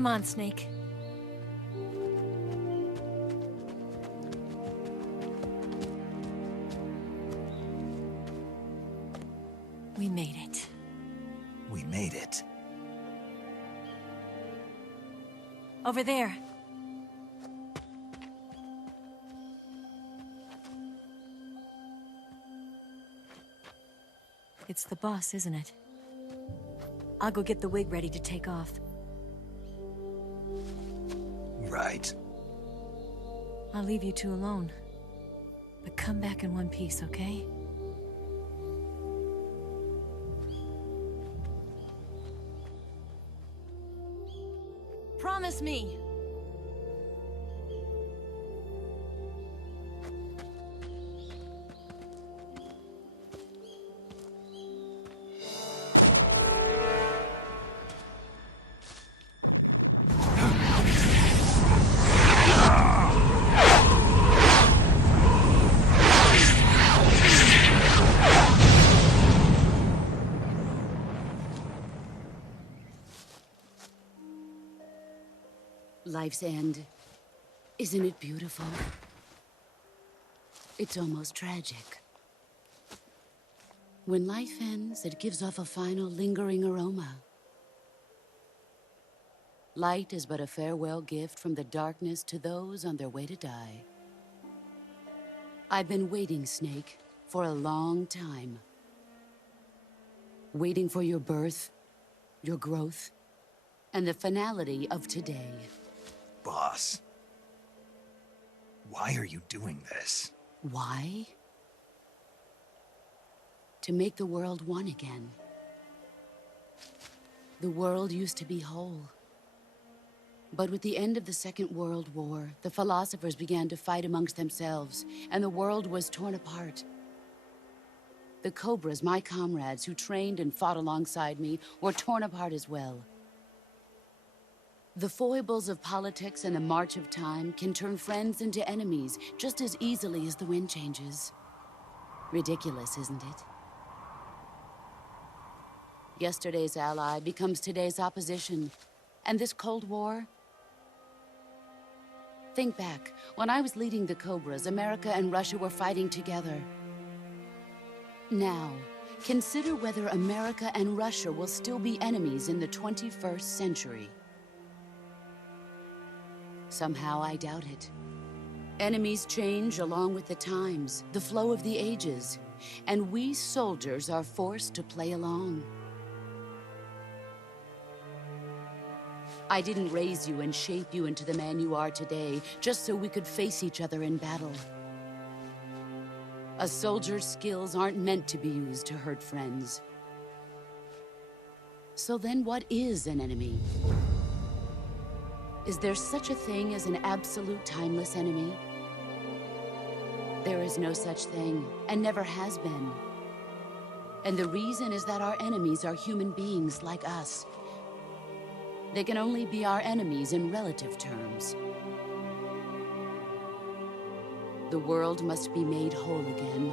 Come on, Snake. We made it. We made it. Over there. It's the boss, isn't it? I'll go get the wig ready to take off. Right. I'll leave you two alone. But come back in one piece, okay? Promise me! Life's end. Isn't it beautiful? It's almost tragic. When life ends, it gives off a final lingering aroma. Light is but a farewell gift from the darkness to those on their way to die. I've been waiting, Snake, for a long time. Waiting for your birth, your growth, and the finality of today. Boss. Why are you doing this? Why? To make the world one again. The world used to be whole. But with the end of the Second World War, the philosophers began to fight amongst themselves, and the world was torn apart. The Cobras, my comrades who trained and fought alongside me, were torn apart as well. The foibles of politics and the march of time can turn friends into enemies just as easily as the wind changes. Ridiculous, isn't it? Yesterday's ally becomes today's opposition. And this Cold War? Think back. When I was leading the Cobras, America and Russia were fighting together. Now, consider whether America and Russia will still be enemies in the 21st century. Somehow I doubt it. Enemies change along with the times, the flow of the ages, and we soldiers are forced to play along. I didn't raise you and shape you into the man you are today just so we could face each other in battle. A soldier's skills aren't meant to be used to hurt friends. So then what is an enemy? Is there such a thing as an absolute timeless enemy? There is no such thing, and never has been. And the reason is that our enemies are human beings like us. They can only be our enemies in relative terms. The world must be made whole again.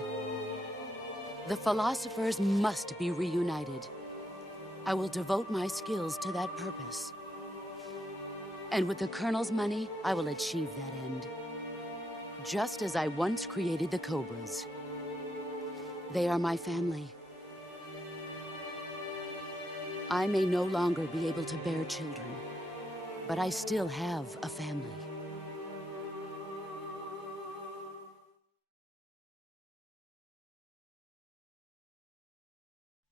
The philosophers must be reunited. I will devote my skills to that purpose. And with the Colonel's money, I will achieve that end. Just as I once created the Cobras. They are my family. I may no longer be able to bear children, but I still have a family.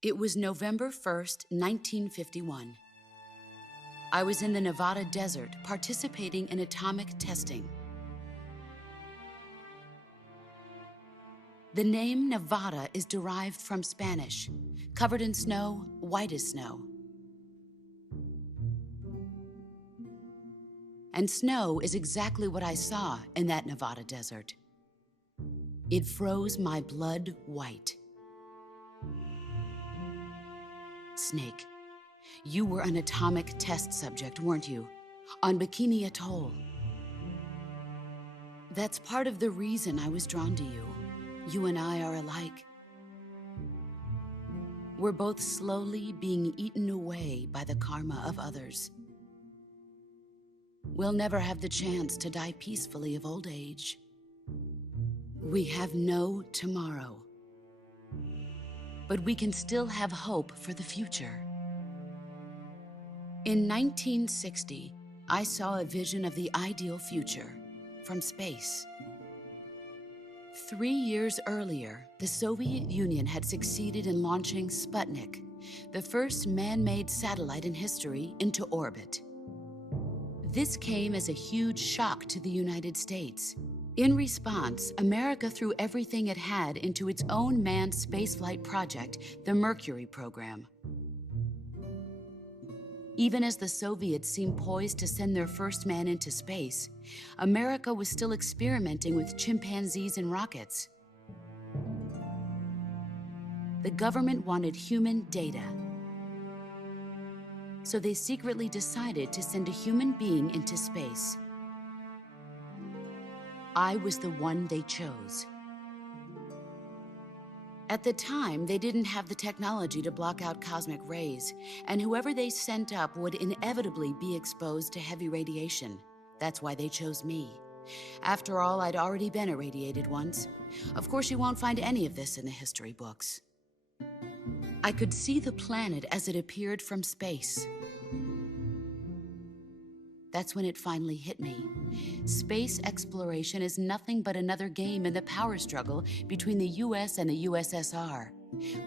It was November 1st, 1951. I was in the Nevada desert participating in atomic testing. The name Nevada is derived from Spanish, covered in snow, white as snow. And snow is exactly what I saw in that Nevada desert. It froze my blood white. Snake, you were an atomic test subject, weren't you? On Bikini Atoll. That's part of the reason I was drawn to you. You and I are alike. We're both slowly being eaten away by the karma of others. we'll never have the chance to die peacefully of old age. We have no tomorrow. But we can still have hope for the future. In 1960, I saw a vision of the ideal future from space. 3 years earlier, the Soviet Union had succeeded in launching Sputnik, the first man-made satellite in history, into orbit. This came as a huge shock to the United States. In response, America threw everything it had into its own manned spaceflight project, the Mercury program. Even as the Soviets seemed poised to send their first man into space, America was still experimenting with chimpanzees and rockets. The government wanted human data, so they secretly decided to send a human being into space. I was the one they chose. At the time, they didn't have the technology to block out cosmic rays, and whoever they sent up would inevitably be exposed to heavy radiation. That's why they chose me. After all, I'd already been irradiated once. Of course, you won't find any of this in the history books. I could see the planet as it appeared from space. That's when it finally hit me. Space exploration is nothing but another game in the power struggle between the US and the USSR.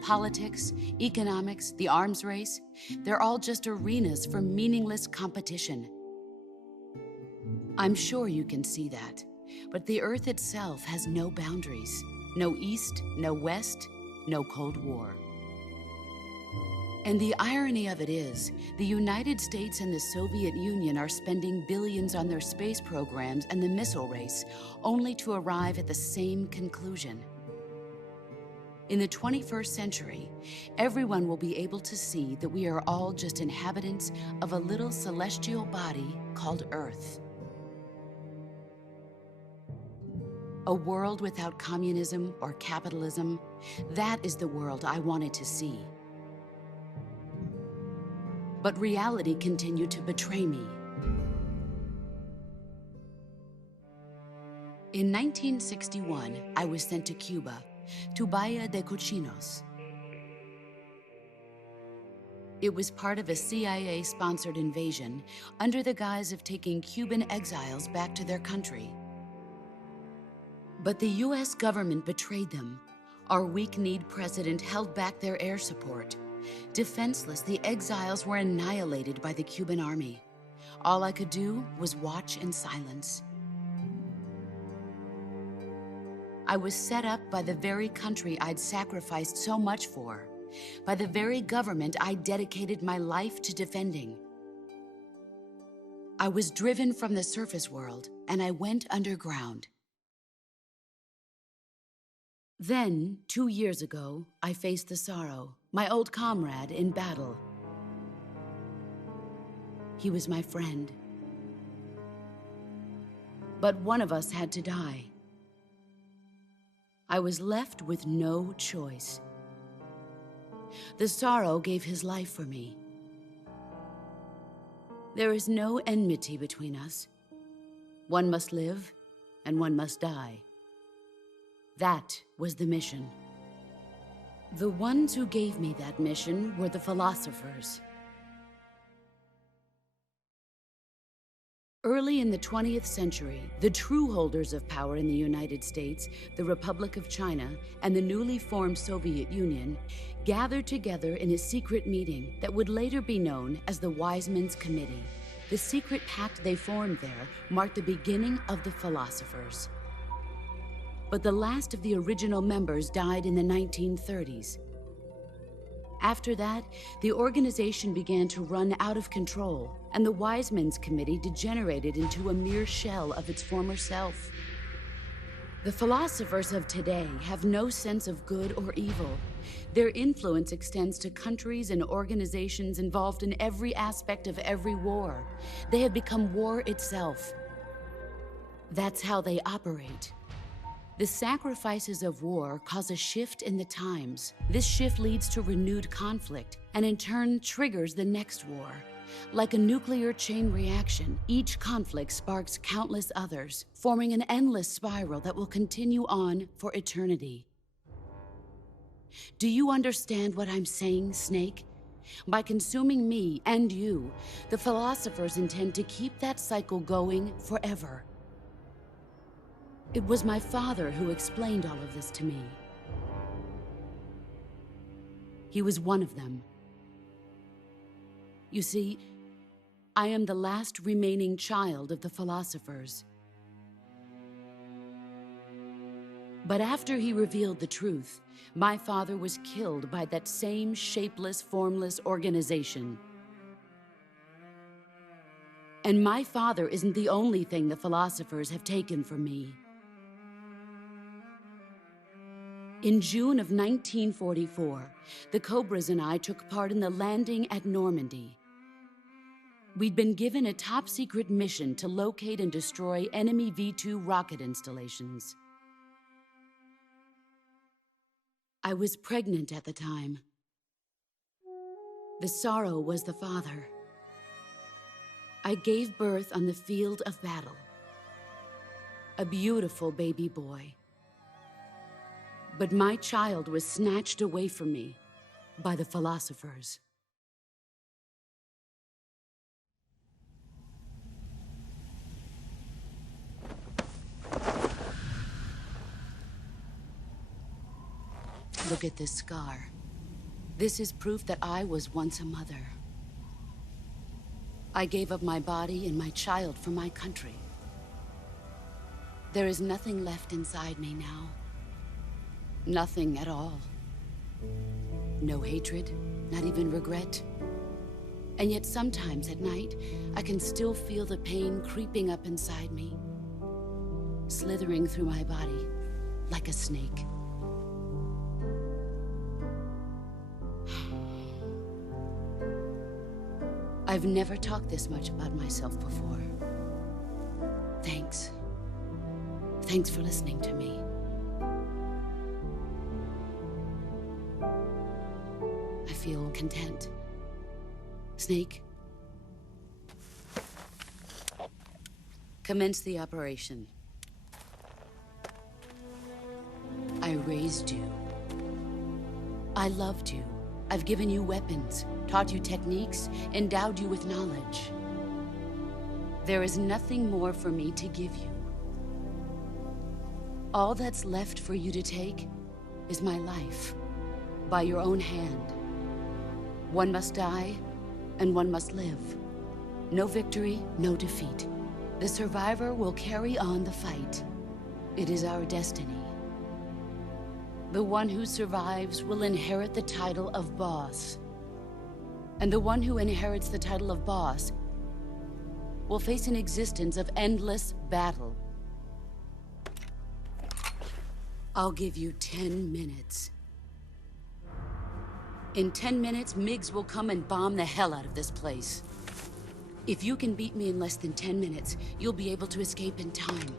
Politics, economics, the arms race, they're all just arenas for meaningless competition. I'm sure you can see that, but the Earth itself has no boundaries. No East, no West, no Cold War. And the irony of it is, the United States and the Soviet Union are spending billions on their space programs and the missile race, only to arrive at the same conclusion. In the 21st century, everyone will be able to see that we are all just inhabitants of a little celestial body called Earth. A world without communism or capitalism, that is the world I wanted to see. But reality continued to betray me. In 1961, I was sent to Cuba, to Bahia de Cochinos. It was part of a CIA-sponsored invasion under the guise of taking Cuban exiles back to their country. But the US government betrayed them. Our weak-kneed president held back their air support. Defenseless, the exiles were annihilated by the Cuban army. All I could do was watch in silence. I was set up by the very country I'd sacrificed so much for, by the very government I dedicated my life to defending. I was driven from the surface world, and I went underground. Then, 2 years ago, I faced the sorrow, my old comrade in battle. He was my friend. But one of us had to die. I was left with no choice. The sorrow gave his life for me. There is no enmity between us. One must live, and one must die. That was the mission. The ones who gave me that mission were the philosophers. Early in the 20th century, the true holders of power in the United States, the Republic of China, and the newly formed Soviet Union gathered together in a secret meeting that would later be known as the Wise Men's Committee. The secret pact they formed there marked the beginning of the philosophers. But the last of the original members died in the 1930s. After that, the organization began to run out of control, and the Wise Men's Committee degenerated into a mere shell of its former self. The philosophers of today have no sense of good or evil. Their influence extends to countries and organizations involved in every aspect of every war. They have become war itself. That's how they operate. The sacrifices of war cause a shift in the times. This shift leads to renewed conflict, and in turn triggers the next war. Like a nuclear chain reaction, each conflict sparks countless others, forming an endless spiral that will continue on for eternity. Do you understand what I'm saying, Snake? By consuming me and you, the philosophers intend to keep that cycle going forever. It was my father who explained all of this to me. He was one of them. You see, I am the last remaining child of the philosophers. But after he revealed the truth, my father was killed by that same shapeless, formless organization. And my father isn't the only thing the philosophers have taken from me. In June of 1944, the Cobras and I took part in the landing at Normandy. We'd been given a top-secret mission to locate and destroy enemy V-2 rocket installations. I was pregnant at the time. The sorrow was the father. I gave birth on the field of battle. A beautiful baby boy. But my child was snatched away from me by the philosophers. Look at this scar. This is proof that I was once a mother. I gave up my body and my child for my country. There is nothing left inside me now. Nothing at all. No hatred, not even regret. And yet sometimes at night, I can still feel the pain creeping up inside me, slithering through my body like a snake. I've never talked this much about myself before. Thanks. Thanks for listening to me. I feel content. Snake, commence the operation. I raised you. I loved you. I've given you weapons, taught you techniques, endowed you with knowledge. There is nothing more for me to give you. All that's left for you to take is my life, by your own hand. One must die, and one must live. No victory, no defeat. The survivor will carry on the fight. It is our destiny. The one who survives will inherit the title of boss. And the one who inherits the title of boss will face an existence of endless battle. I'll give you 10 minutes. In 10 minutes, MiGs will come and bomb the hell out of this place. If you can beat me in less than 10 minutes, you'll be able to escape in time.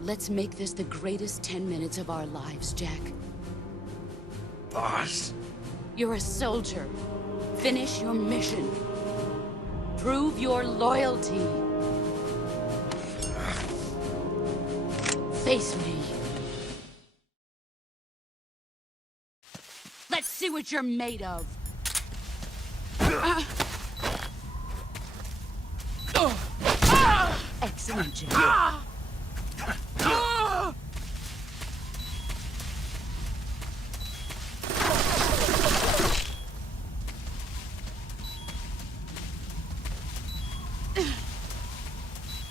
Let's make this the greatest 10 minutes of our lives, Jack. Boss? You're a soldier. Finish your mission. Prove your loyalty. Face me. Let's see what you're made of. Excellent, Jack.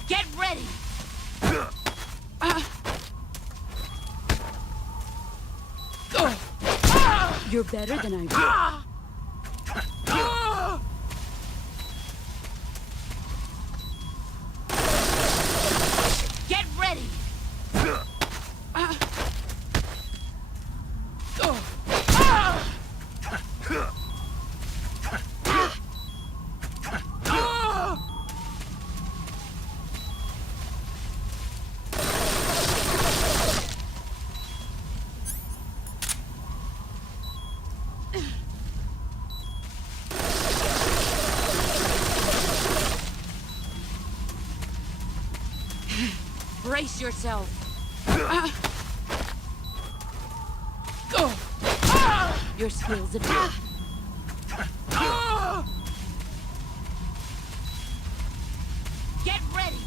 Get ready! You're better than I do. Get ready! Brace yourself. Your skills appear. Get ready!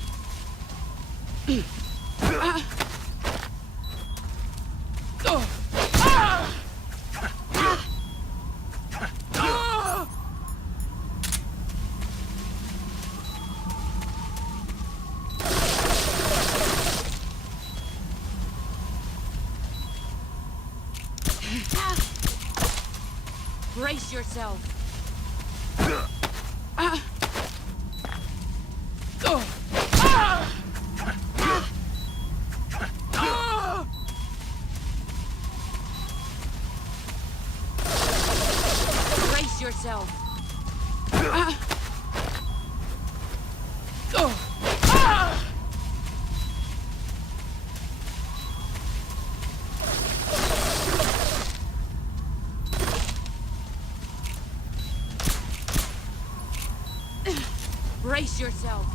Brace yourself. Brace yourself. Brace yourself.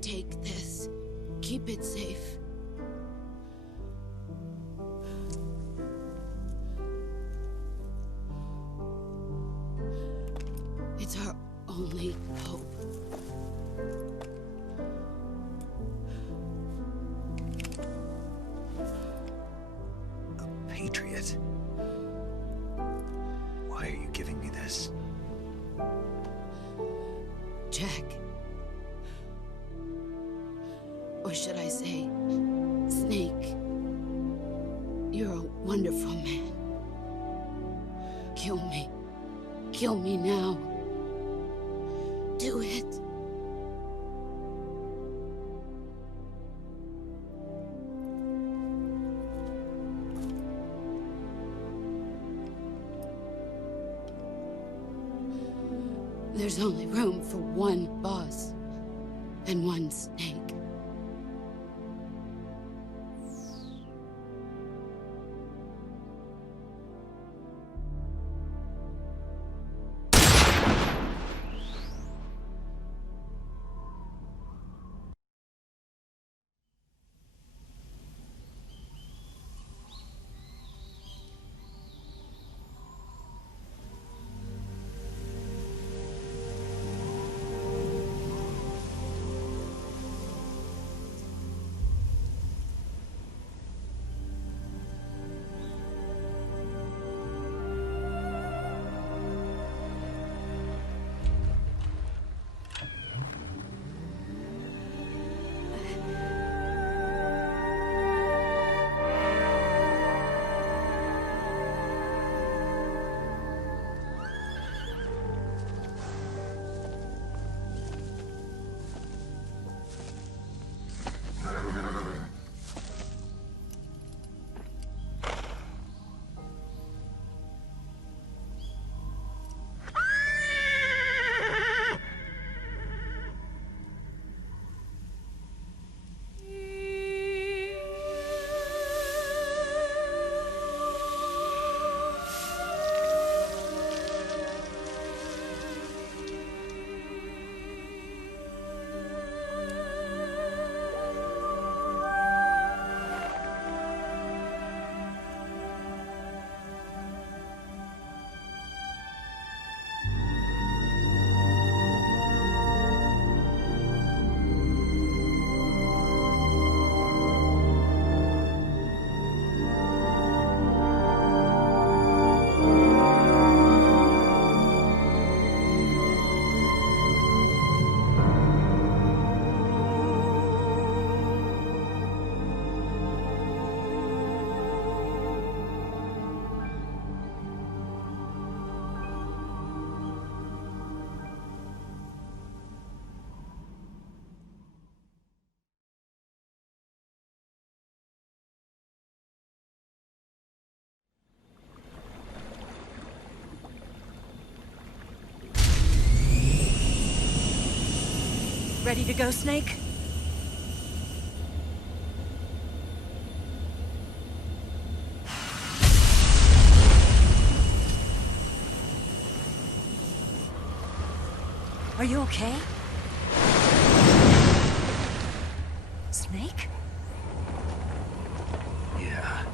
Take this. Keep it safe. It's our only hope. A patriot? Why are you giving me this? Jack. Or should I say, Snake? You're a wonderful man. Kill me. Kill me now. Do it. There's only room for one boss and one Snake. Ready to go, Snake? Are you okay? Snake? Yeah.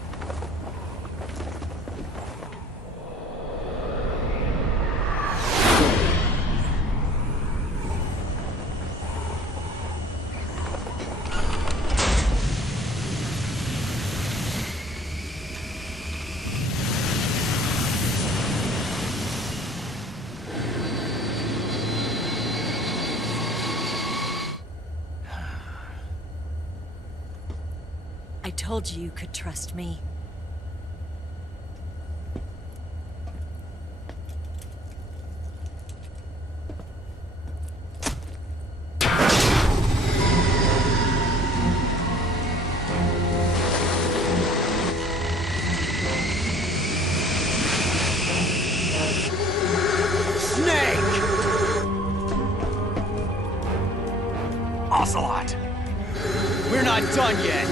I told you you could trust me. Snake! Ocelot! We're not done yet!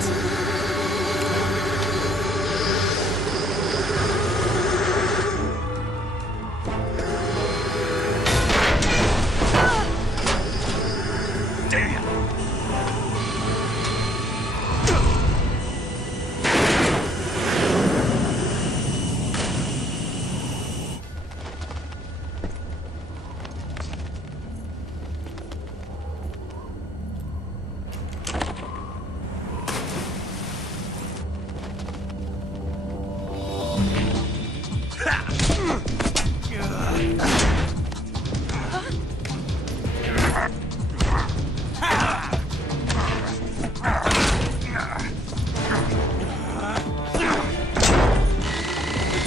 Damn!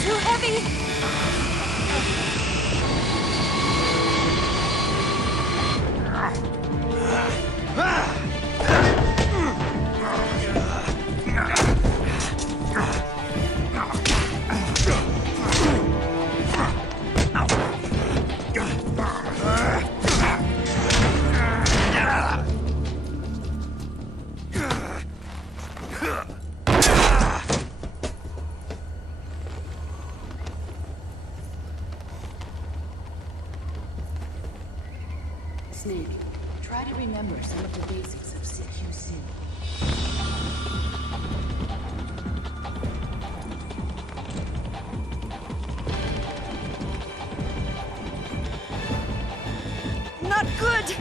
Too heavy! Snake, try to remember some of the basics of CQC. Not good!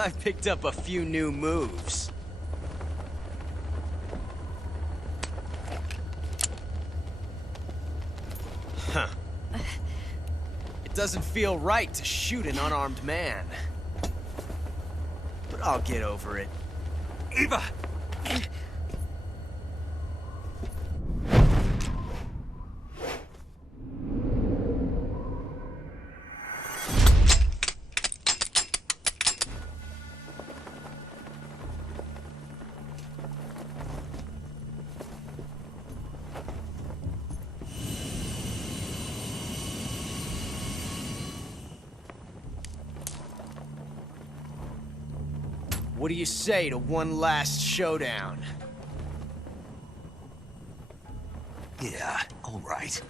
I picked up a few new moves. Huh. It doesn't feel right to shoot an unarmed man. But I'll get over it. Eva! What do you say to one last showdown? Yeah, all right.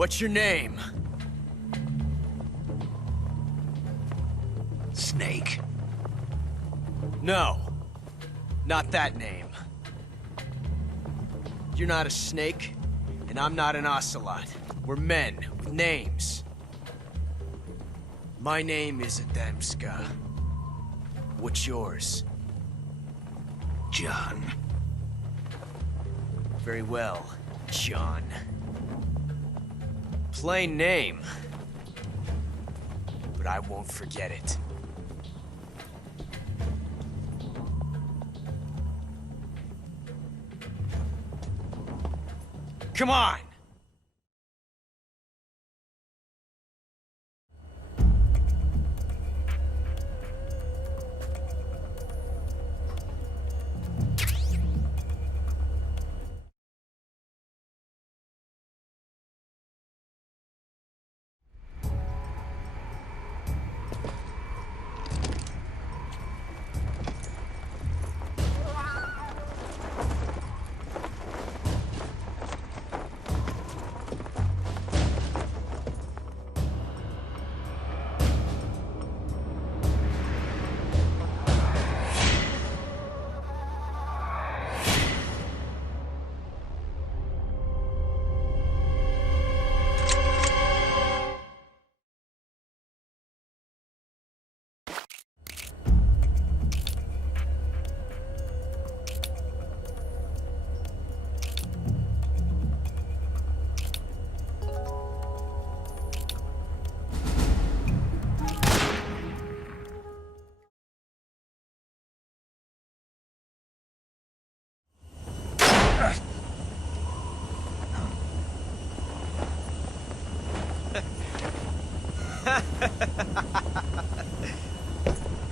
What's your name? Snake. No. Not that name. You're not a snake, and I'm not an ocelot. We're men with names. My name is Adamska. What's yours? John. Very well, John. Plain name. But I won't forget it. Come on!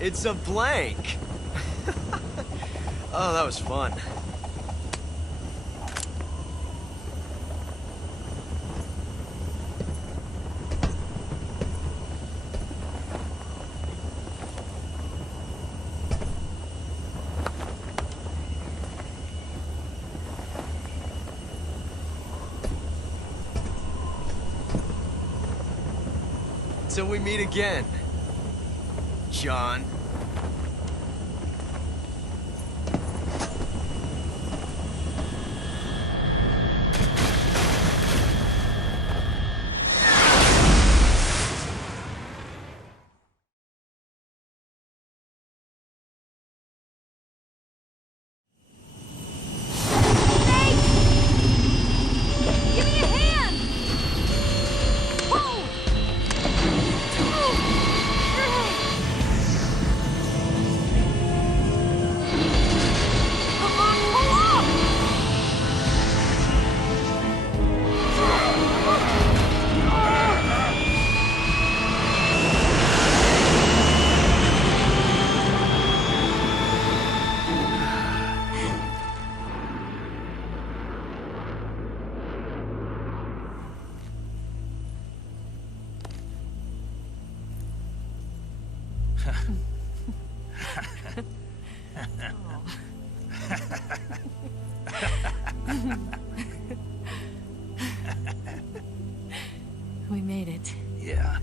It's a blank. Oh, that was fun. Till we meet again, John. We made it. Yeah,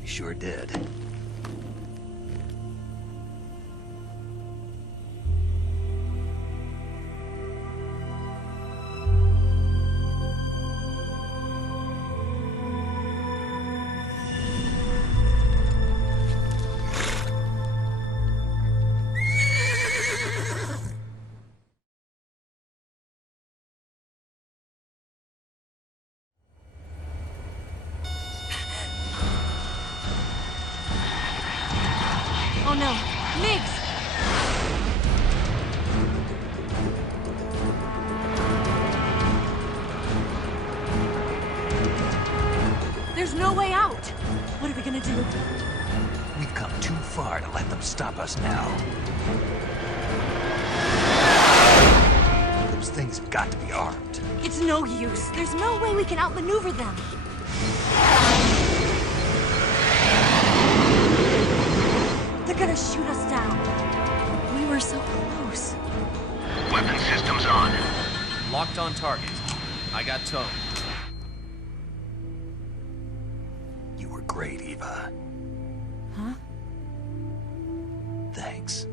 we sure did. Oh no, Migs! There's no way out! What are we gonna do? We've come too far to let them stop us now. Those things have got to be armed. It's no use. There's no way we can outmaneuver them. They're gonna shoot us down. We were so close. Weapon systems on. Locked on target. I got towed. great, Eva. Huh? Thanks.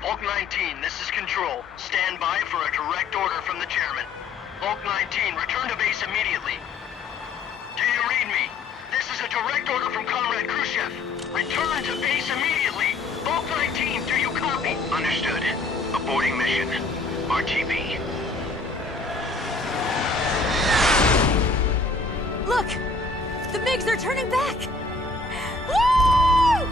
Bulk 19, this is Control. Stand by for a direct order from the chairman. Bulk 19, return to base immediately. Do you read me? This is a direct order from Comrade Khrushchev. Return to base immediately. Bulk 19, do you copy? Understood. Aborting mission. RTB. Look! The MiGs are turning back! Woo!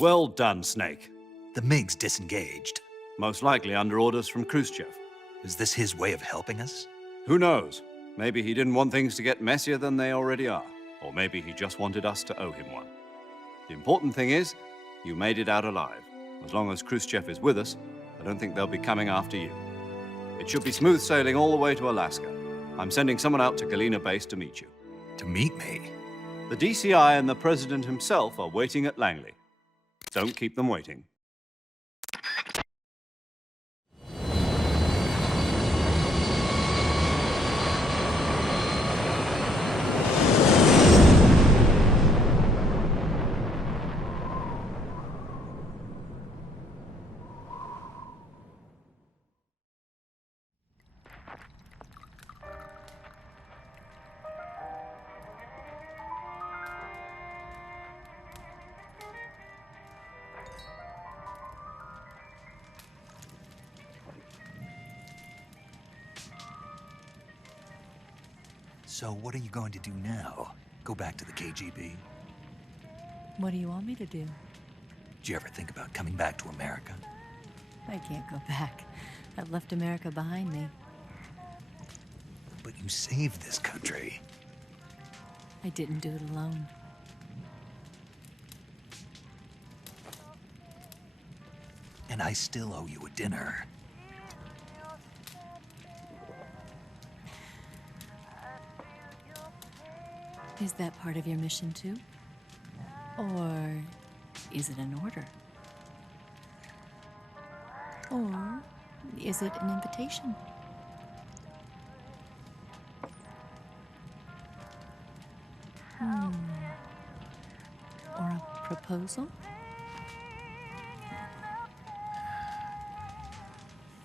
Well done, Snake. The MiG's disengaged. Most likely under orders from Khrushchev. Is this his way of helping us? Who knows? Maybe he didn't want things to get messier than they already are. Or maybe he just wanted us to owe him one. The important thing is, you made it out alive. As long as Khrushchev is with us, I don't think they'll be coming after you. It should be smooth sailing all the way to Alaska. I'm sending someone out to Galena Base to meet you. To meet me? The DCI and the President himself are waiting at Langley. Don't keep them waiting. So what are you going to do now? Go back to the KGB? What do you want me to do? Did you ever think about coming back to America? I can't go back. I've left America behind me. But you saved this country. I didn't do it alone. And I still owe you a dinner. Is that part of your mission too? Or is it an order? Or is it an invitation? Or a proposal?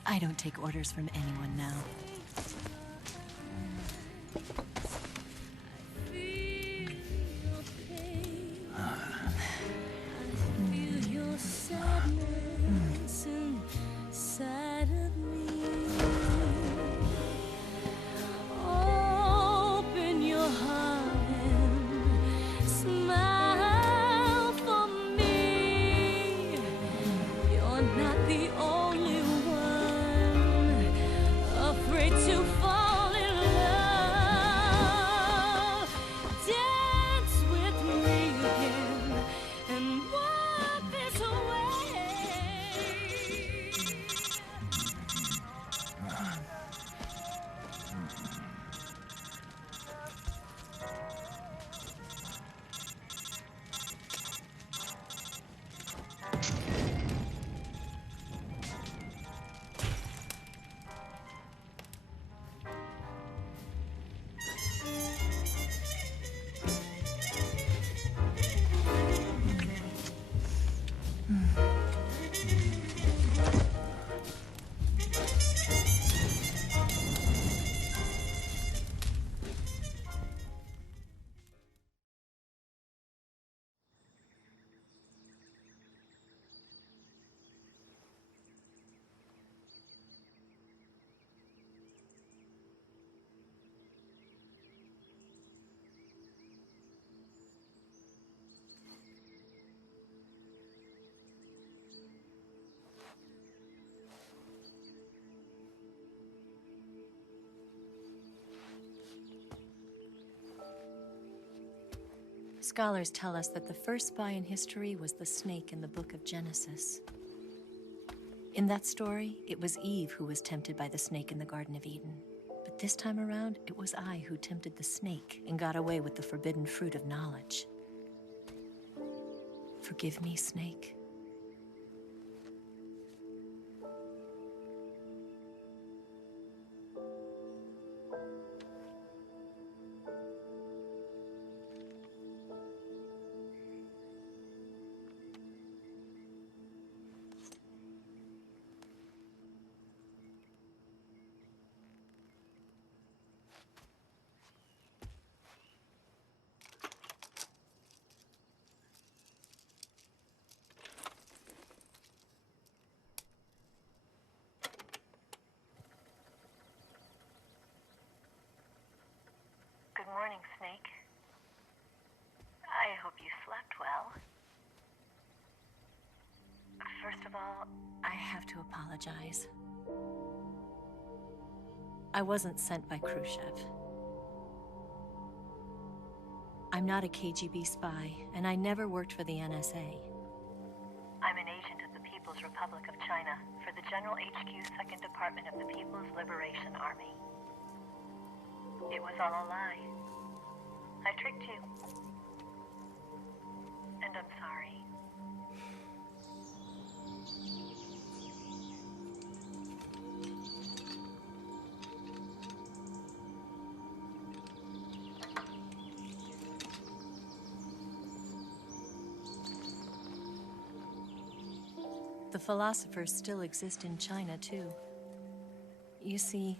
I don't take orders from anyone now. Not the only one afraid. Scholars tell us that the first spy in history was the snake in the book of Genesis. In that story, it was Eve who was tempted by the snake in the Garden of Eden. But this time around, it was I who tempted the snake and got away with the forbidden fruit of knowledge. Forgive me, Snake. Good morning, Snake. I hope you slept well. First of all, I have to apologize. I wasn't sent by Khrushchev. I'm not a KGB spy, and I never worked for the NSA. I'm an agent of the People's Republic of China for the General HQ 2nd Department of the People's Liberation Army. It was all a lie. I tricked you. And I'm sorry. The philosophers still exist in China, too. You see,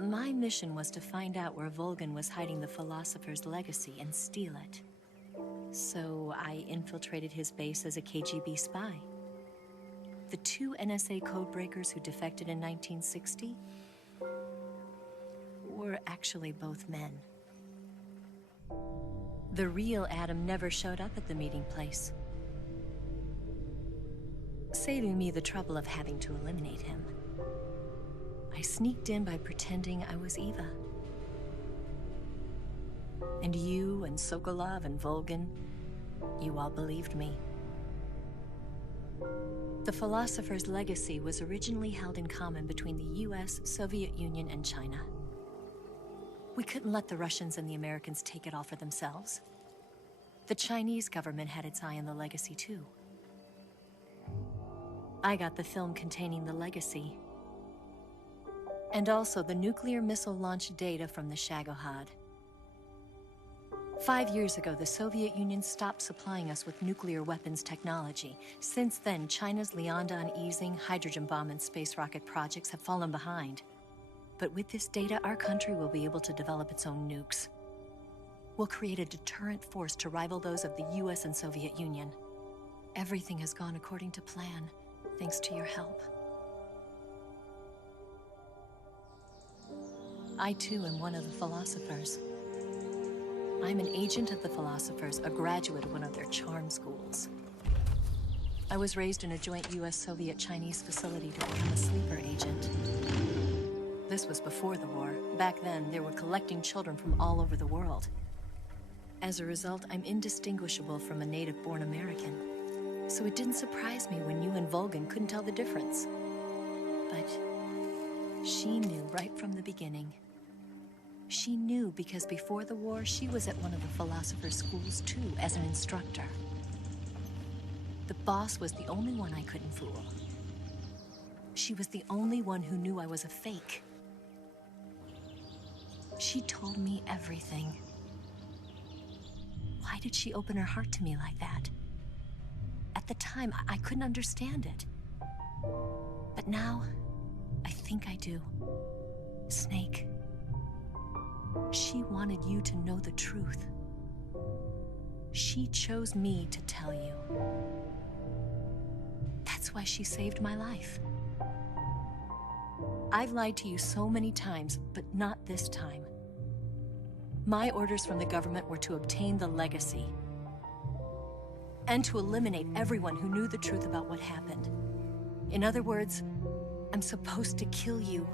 my mission was to find out where Volgin was hiding the philosopher's legacy and steal it. So I infiltrated his base as a KGB spy. The 2 NSA codebreakers who defected in 1960 were actually both men. The real Adam never showed up at the meeting place, saving me the trouble of having to eliminate him. I sneaked in by pretending I was Eva. And you and Sokolov and Volgin, you all believed me. The philosopher's legacy was originally held in common between the US, Soviet Union, and China. We couldn't let the Russians and the Americans take it all for themselves. The Chinese government had its eye on the legacy too. I got the film containing the legacy, and also the nuclear missile launch data from the Shagohod. 5 years ago, the Soviet Union stopped supplying us with nuclear weapons technology. Since then, China's Liaodong easing, hydrogen bomb, and space rocket projects have fallen behind. But with this data, our country will be able to develop its own nukes. We'll create a deterrent force to rival those of the US and Soviet Union. Everything has gone according to plan, thanks to your help. I too am one of the philosophers. I'm an agent of the philosophers, a graduate of one of their charm schools. I was raised in a joint US-Soviet-Chinese facility to become a sleeper agent. This was before the war. Back then, they were collecting children from all over the world. As a result, I'm indistinguishable from a native-born American. So it didn't surprise me when you and Volgin couldn't tell the difference. But she knew right from the beginning. She knew because before the war, she was at one of the philosopher's schools too, as an instructor. The boss was the only one I couldn't fool. She was the only one who knew I was a fake. She told me everything. Why did she open her heart to me like that? At the time, I couldn't understand it. But now, I think I do. Snake. She wanted you to know the truth. She chose me to tell you. That's why she saved my life. I've lied to you so many times, but not this time. My orders from the government were to obtain the legacy and to eliminate everyone who knew the truth about what happened. In other words, I'm supposed to kill you.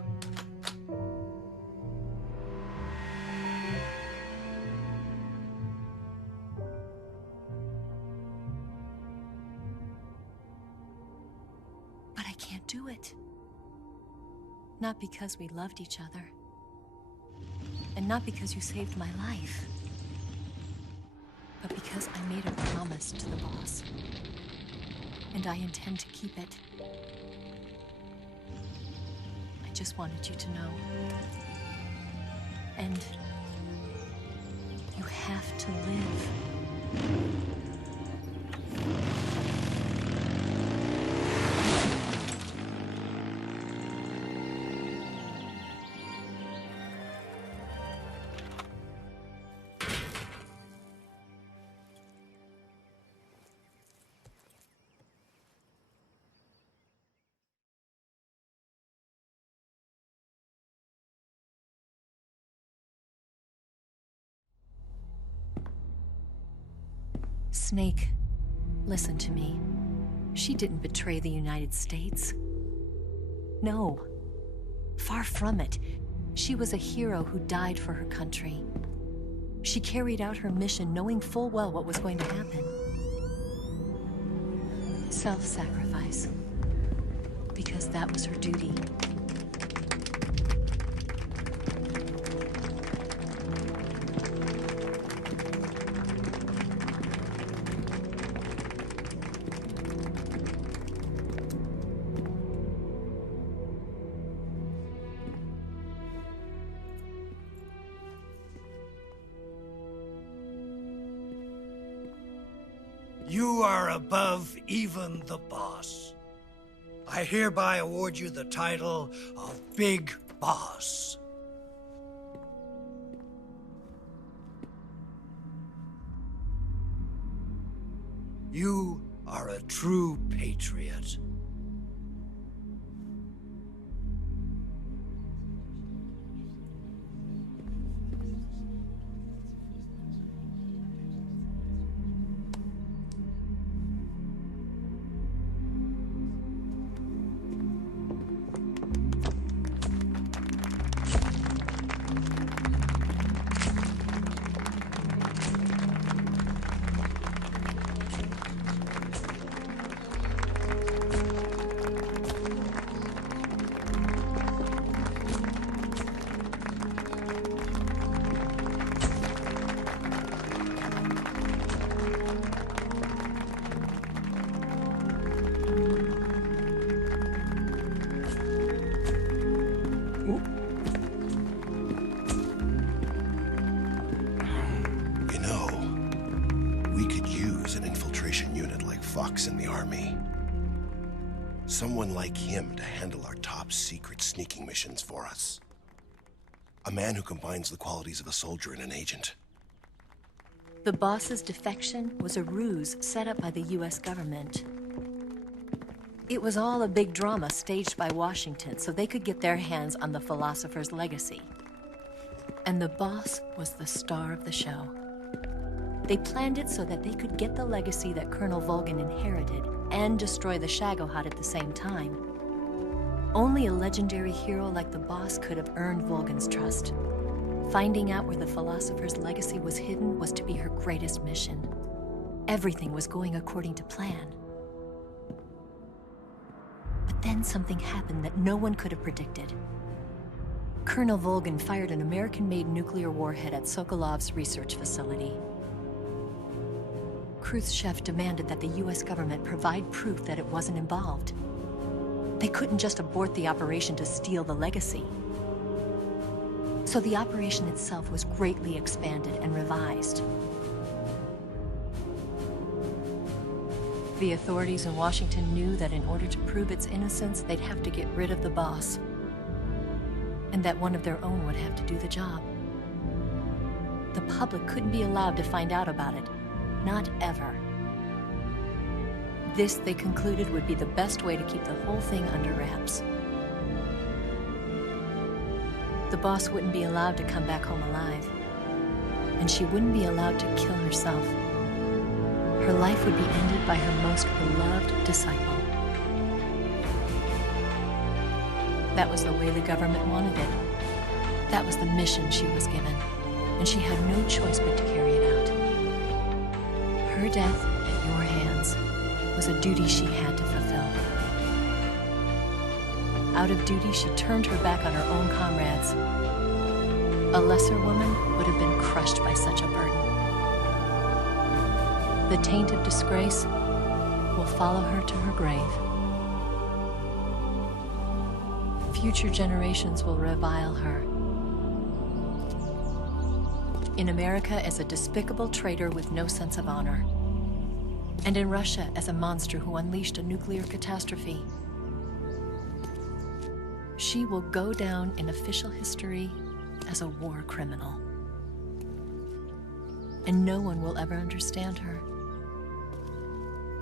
can't do it. Not because we loved each other. And not because you saved my life. But because I made a promise to the boss. And I intend to keep it. I just wanted you to know. And you have to live. Snake, listen to me. She didn't betray the United States. No. Far from it. She was a hero who died for her country. She carried out her mission knowing full well what was going to happen. Self-sacrifice. Because that was her duty. You are above even the boss. I hereby award you the title of Big Boss. You are a true patriot. In the army. Someone like him to handle our top secret sneaking missions for us. A man who combines the qualities of a soldier and an agent. The boss's defection was a ruse set up by the US government. It was all a big drama staged by Washington so they could get their hands on the philosopher's legacy. And the boss was the star of the show. They planned it so that they could get the legacy that Colonel Volgin inherited and destroy the Shagohod at the same time. Only a legendary hero like the boss could have earned Volgin's trust. Finding out where the philosopher's legacy was hidden was to be her greatest mission. Everything was going according to plan. But then something happened that no one could have predicted. Colonel Volgin fired an American-made nuclear warhead at Sokolov's research facility. Khrushchev demanded that the US government provide proof that it wasn't involved. They couldn't just abort the operation to steal the legacy. So the operation itself was greatly expanded and revised. The authorities in Washington knew that in order to prove its innocence, they'd have to get rid of the boss. And that one of their own would have to do the job. The public couldn't be allowed to find out about it. Not ever. This, they concluded, would be the best way to keep the whole thing under wraps. The boss wouldn't be allowed to come back home alive. And she wouldn't be allowed to kill herself. Her life would be ended by her most beloved disciple. That was the way the government wanted it. That was the mission she was given. And she had no choice but to carry it out. Her death at your hands was a duty she had to fulfill. Out of duty, she turned her back on her own comrades. A lesser woman would have been crushed by such a burden. The taint of disgrace will follow her to her grave. Future generations will revile her. In America as a despicable traitor with no sense of honor. And in Russia as a monster who unleashed a nuclear catastrophe. She will go down in official history as a war criminal. And no one will ever understand her.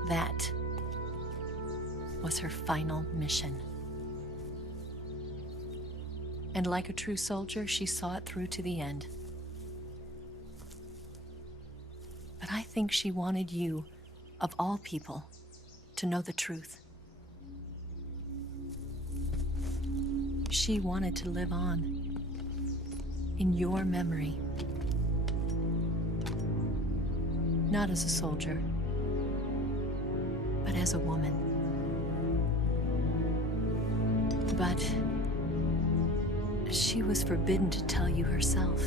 That was her final mission. And like a true soldier, she saw it through to the end. But I think she wanted you, of all people, to know the truth. She wanted to live on in your memory. Not as a soldier, but as a woman. But she was forbidden to tell you herself.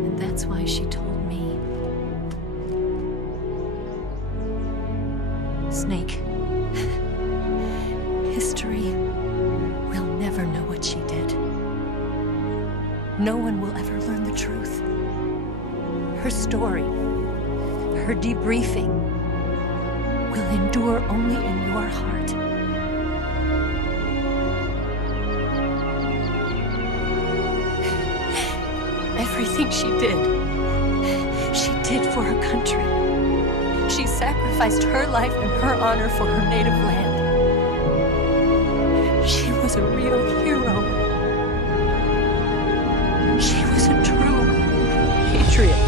And that's why she told me. Snake, history will never know what she did. No one will ever learn the truth. Her story, her debriefing, will endure only in your heart. Everything she did for her country. She sacrificed her life and her honor for her native land. She was a real hero. She was a true patriot.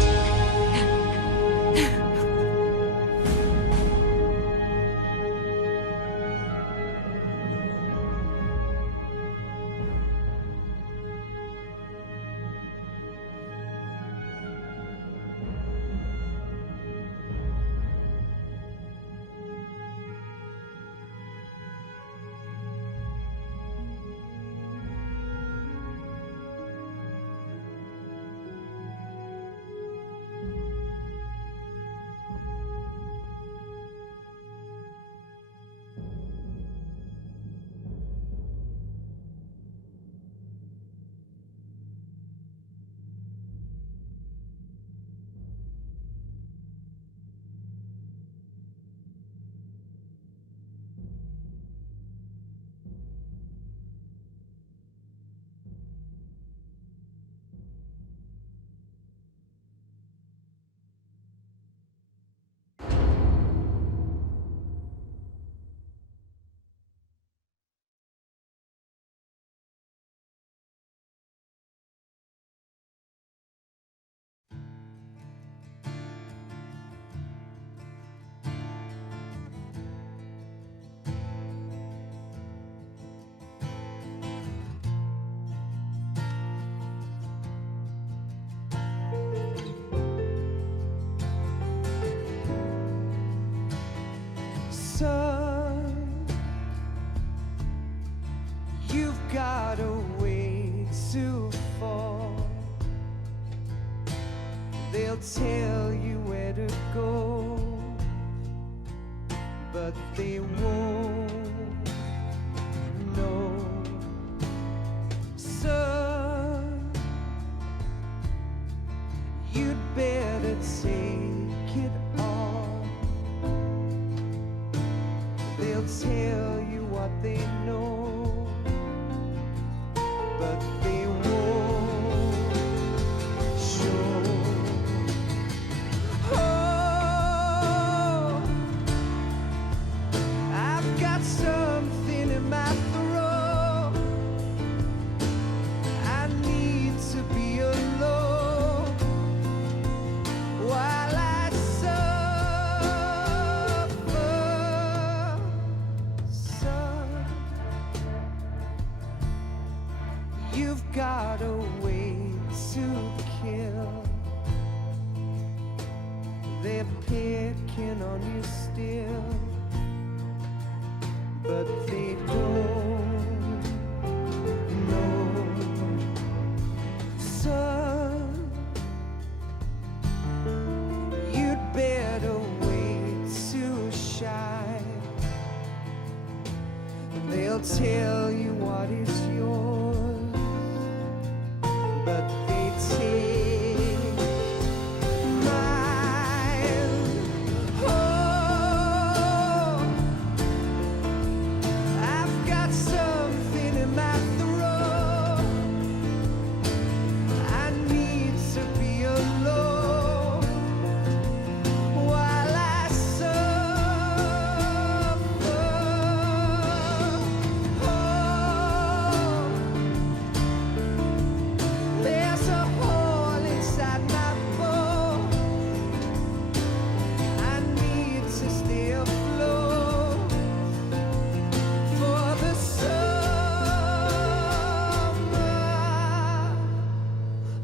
Son, you've got a way to fall. They'll tell you where to go, but they won't know. Son, you'd better take it off. They'll tell you what they know, but they won't show. Oh, I've got something in my throat. I need to be alone while I suffer. Son, you've got a way to kill. They're picking on you still, but they don't know. Son, you'd better wait to shine. They'll tell you what is yours, but they take mine. Oh, I've got something in my throat. I need to be alone while I suffer. Oh, there's a hole inside my bones. I need to stay afloat for the summer,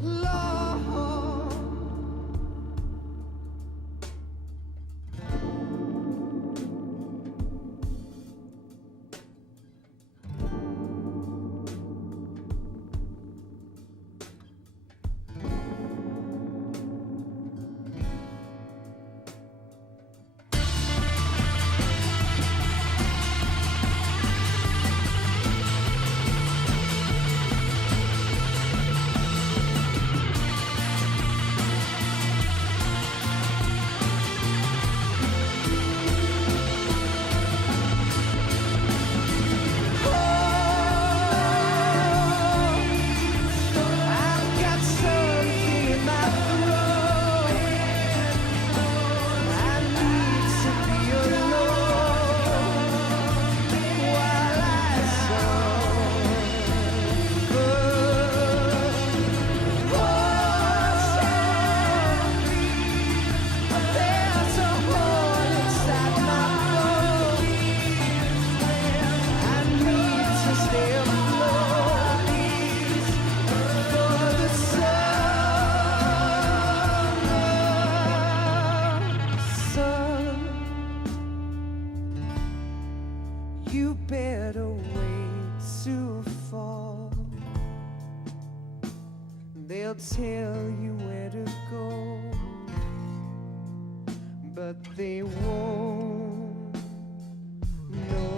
Lord. I've got something in my throat. I need to be alone while I suffer. Oh, there's a hole inside my bones. I need to stay afloat for the summer. Son, you better wait to fall. They'll tell you where to go, but they won't know.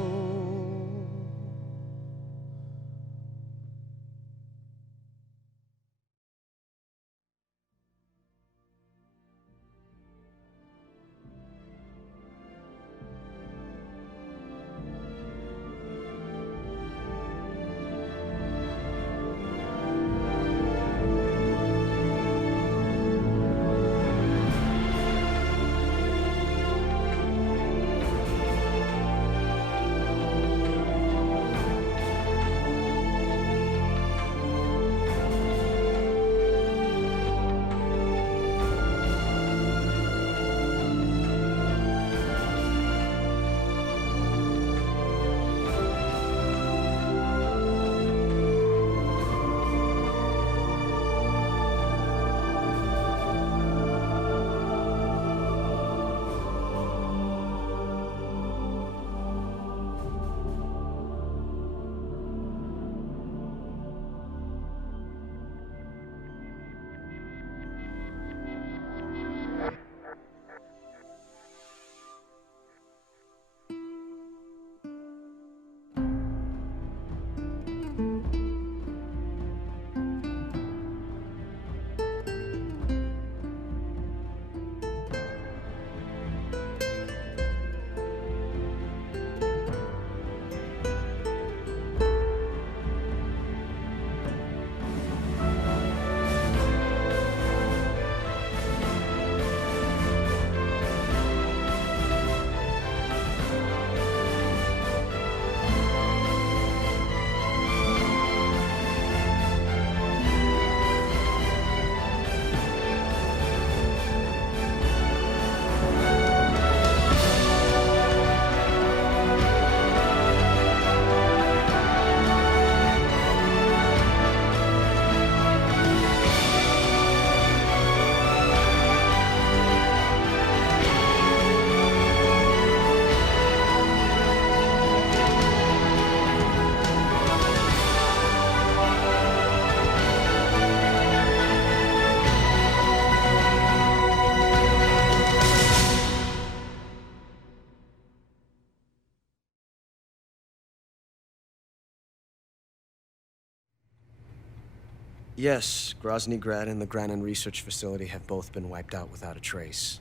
Yes, Grozny Grad and the Granin Research Facility have both been wiped out without a trace.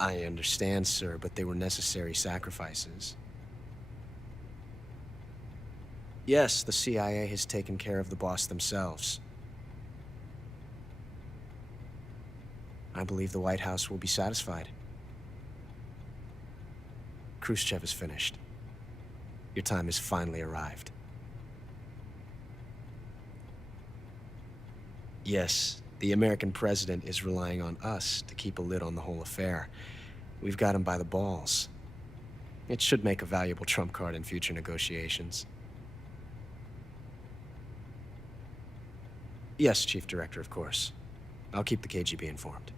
I understand, sir, but they were necessary sacrifices. Yes, the CIA has taken care of the boss themselves. I believe the White House will be satisfied. Khrushchev is finished. Your time has finally arrived. Yes, the American president is relying on us to keep a lid on the whole affair. We've got him by the balls. It should make a valuable trump card in future negotiations. Yes, Chief Director, of course. I'll keep the KGB informed.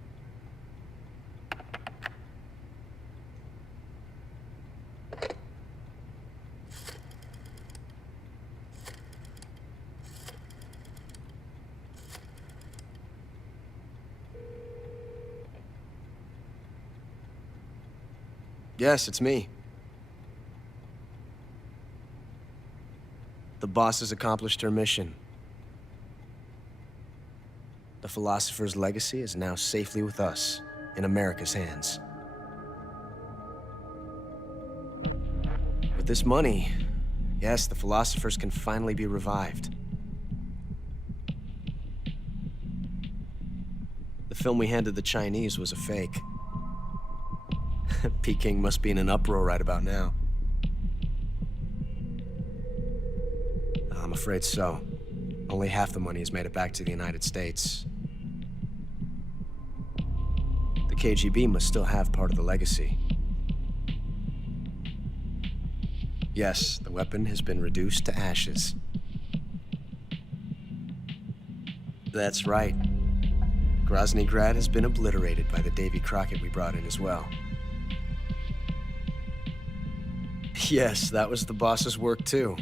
Yes, it's me. The boss has accomplished her mission. The philosopher's legacy is now safely with us, in America's hands. With this money, yes, the philosophers can finally be revived. The film we handed the Chinese was a fake. Peking must be in an uproar right about now. I'm afraid so. Only half the money has made it back to the United States. The KGB must still have part of the legacy. Yes, the weapon has been reduced to ashes. That's right. Grozny Grad has been obliterated by the Davy Crockett we brought in as well. Yes, that was the boss's work too.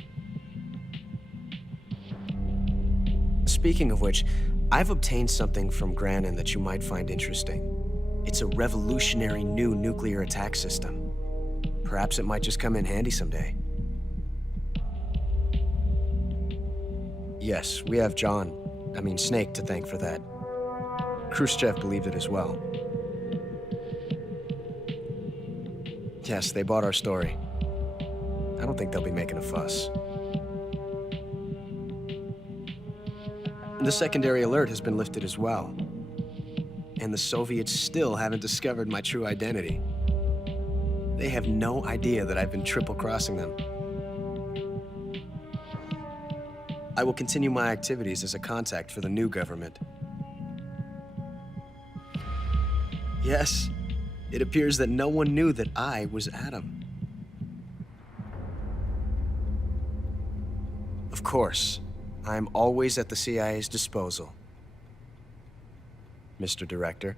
Speaking of which, I've obtained something from Granin that you might find interesting. It's a revolutionary new nuclear attack system. Perhaps it might just come in handy someday. Yes, we have Snake to thank for that. Khrushchev believed it as well. Yes, they bought our story. I don't think they'll be making a fuss. The secondary alert has been lifted as well. And the Soviets still haven't discovered my true identity. They have no idea that I've been triple-crossing them. I will continue my activities as a contact for the new government. Yes, it appears that no one knew that I was Adam. Of course, I'm always at the CIA's disposal, Mr. Director.